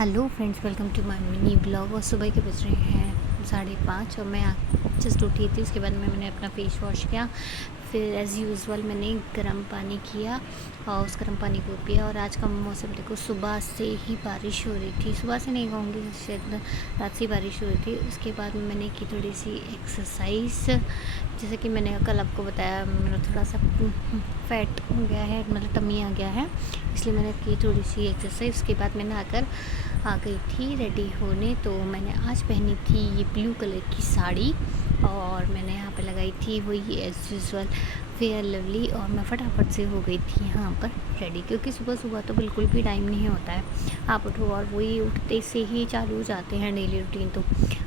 Hello friends, welcome to my mini blog. और सुबह के बज रहे हैं 5:30 और मैं जस्ट उठी थी। उसके बाद मैंने अपना फेस वॉश किया, फिर एज़ यूजुअल मैंने गर्म पानी किया और उस गर्म पानी को पिया। और आज का मौसम देखो, सुबह से ही बारिश हो रही थी। सुबह से नहीं कहूँगी, शायद रात से ही बारिश हो रही थी। उसके बाद मैंने की थोड़ी सी एक्सरसाइज। जैसे कि मैंने कल आपको बताया, मेरा थोड़ा सा फैट हो गया है, मतलब टमी आ गया है, इसलिए मैंने की थोड़ी सी एक्सरसाइज। उसके बाद मैंने आ गई थी रेडी होने। तो मैंने आज पहनी थी ये ब्लू कलर की साड़ी और मैंने यहाँ पे लगाई थी वही एज़ यूजुअल फेयर लवली। और मैं फटाफट से हो गई थी यहाँ पर रेडी, क्योंकि सुबह सुबह तो बिल्कुल भी टाइम नहीं होता है। आप उठो और वही उठते से ही चालू हो जाते हैं डेली रूटीन। तो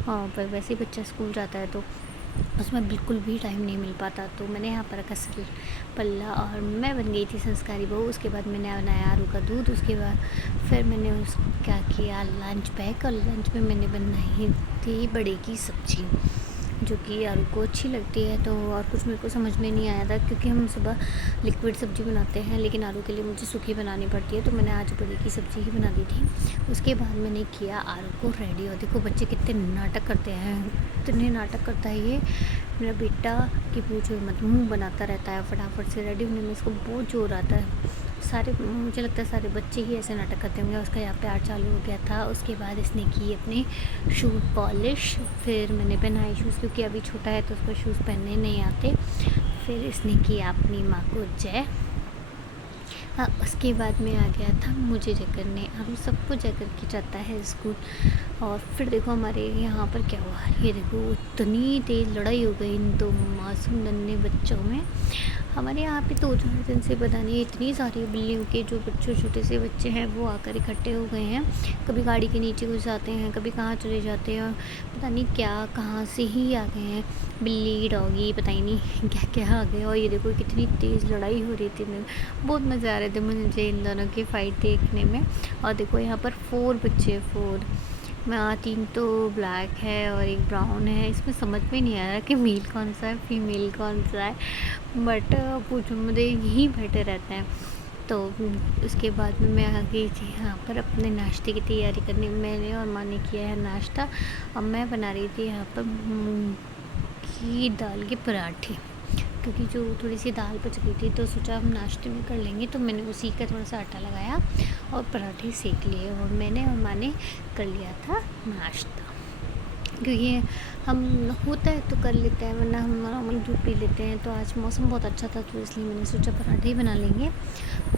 पर वैसे ही बच्चा स्कूल जाता है तो उसमें बिल्कुल भी टाइम नहीं मिल पाता। तो मैंने यहाँ पर रखा पल्ला और मैं बन गई थी संस्कारी बहू। उसके बाद मैंने बनाया आलू का दूध। उसके बाद फिर मैंने क्या किया, लंच पैक। और लंच में मैंने बनाई थी बड़े की सब्ज़ी, जो कि आलू को अच्छी लगती है। तो और कुछ मेरे को समझ में नहीं आया था, क्योंकि हम सुबह लिक्विड सब्ज़ी बनाते हैं, लेकिन आलू के लिए मुझे सूखी बनानी पड़ती है। तो मैंने आज बड़ी की सब्ज़ी ही बना दी थी। उसके बाद मैंने किया आलू को रेडी। और देखो बच्चे कितने नाटक करते हैं, इतने नाटक करता है ये मेरा बेटा कि पूछो मत। मुँह बनाता रहता है, फटाफट से रेडी होने में इसको बहुत जोर आता है। मुझे लगता है सारे बच्चे ही ऐसे नाटक करते होंगे। उसका यहाँ प्यार चालू हो गया था। उसके बाद इसने की अपने शूज़ पॉलिश। फिर मैंने पहनाए शूज़, क्योंकि अभी छोटा है तो उसको शूज़ पहनने नहीं आते। फिर इसने किया अपनी माँ को जय। उसके बाद में आ गया था मुझे जय करने। हम सबको जय करके जाता है स्कूल। और फिर देखो हमारे यहाँ पर क्या हुआ, ये देखो इतनी तेज़ लड़ाई हो गई इन दो मासूम नन्हे बच्चों में। हमारे यहाँ पे 2-4 दिन से पता नहीं इतनी सारी बिल्लियों के जो छोटे से बच्चे हैं वो आकर इकट्ठे हो गए हैं। कभी गाड़ी के नीचे घुस जाते हैं, कभी कहाँ चले जाते हैं, पता नहीं क्या कहाँ से ही आ गए हैं। बिल्ली डॉगी पता ही नहीं क्या क्या आ गए। और ये देखो कितनी तेज़ लड़ाई हो रही थी। मैं बहुत मज़े आ रहे थे मुझे इन दोनों की फ़ाइट देखने में। और देखो यहाँ पर 4 बच्चे, 4 मैं 3 तो ब्लैक है और एक ब्राउन है। इसमें समझ में नहीं आ रहा कि मेल कौन सा है फीमेल कौन सा है, बट पूछो मुझे यही बैठे रहते हैं। तो उसके बाद में मैं आ गई थी यहाँ पर अपने नाश्ते की तैयारी करने। मैंने और माँ ने किया है नाश्ता। अब मैं बना रही थी यहाँ पर मूंग की दाल के पराठे, क्योंकि जो थोड़ी सी दाल बच गई थी तो सोचा हम नाश्ते में कर लेंगे। तो मैंने उसी का थोड़ा सा आटा लगाया और पराठे सेक लिए। और मैंने और माँ ने कर लिया था नाश्ता, क्योंकि हम होता है तो कर लेते हैं, वरना हम नॉर्मल दूध पी लेते हैं। तो आज मौसम बहुत अच्छा था तो इसलिए मैंने सोचा पराठे ही बना लेंगे।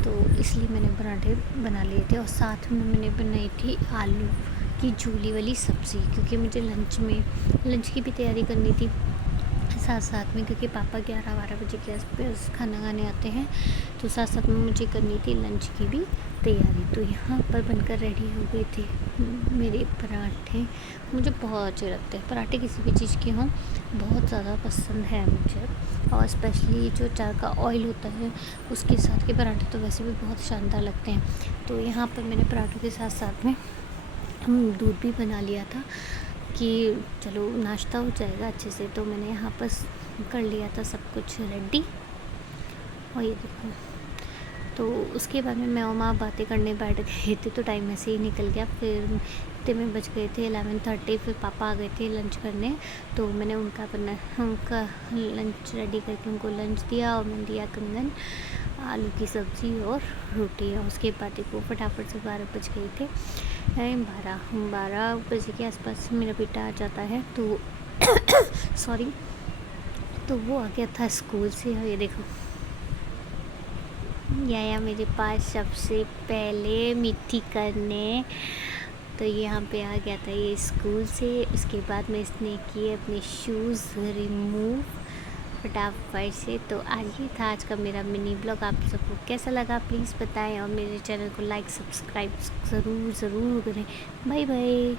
तो इसलिए मैंने पराठे बना लिए थे। और साथ में मैंने बनाई थी आलू की झोली वाली सब्ज़ी, क्योंकि मुझे लंच की भी तैयारी करनी थी साथ में, क्योंकि पापा 11-12 बजे के आसपास खाना खाने आते हैं। तो साथ में मुझे करनी थी लंच की भी तैयारी। तो यहाँ पर बनकर रेडी हो गए थे मेरे पराठे। मुझे बहुत अच्छे लगते हैं पराठे, किसी भी चीज़ के हों बहुत ज़्यादा पसंद है मुझे। और स्पेशली जो चार का ऑयल होता है उसके साथ के पराठे तो वैसे भी बहुत शानदार लगते हैं। तो यहाँ पर मैंने पराठों के साथ में दूध भी बना लिया था कि चलो नाश्ता हो जाएगा अच्छे से। तो मैंने यहाँ पर कर लिया था सब कुछ रेडी। और ये देखो, तो उसके बाद में मैं और माँ बातें करने बैठ गए थे, तो टाइम ऐसे ही निकल गया। फिर इतने में बज गए थे 11:30। फिर पापा आ गए थे लंच करने। तो मैंने उनका लंच रेडी करके उनको लंच दिया। और मैंने दिया कंगन आलू की सब्ज़ी और रोटी। और उसके बाद को फटाफट से 12 बज गए थे। 12 बजे के आसपास मेरा बेटा आ जाता है, तो सॉरी, तो वो आ गया था स्कूल से। और ये देखो या मेरे पास सबसे पहले मिट्टी करने। तो यहाँ पे आ गया था ये स्कूल से। उसके बाद में इसने किए अपने शूज़ रिमूव फटाफट से। तो आज ही था आज का मेरा मिनी ब्लॉग। आप सबको कैसा लगा प्लीज़ बताएं, और मेरे चैनल को लाइक सब्सक्राइब ज़रूर करें। Bye bye.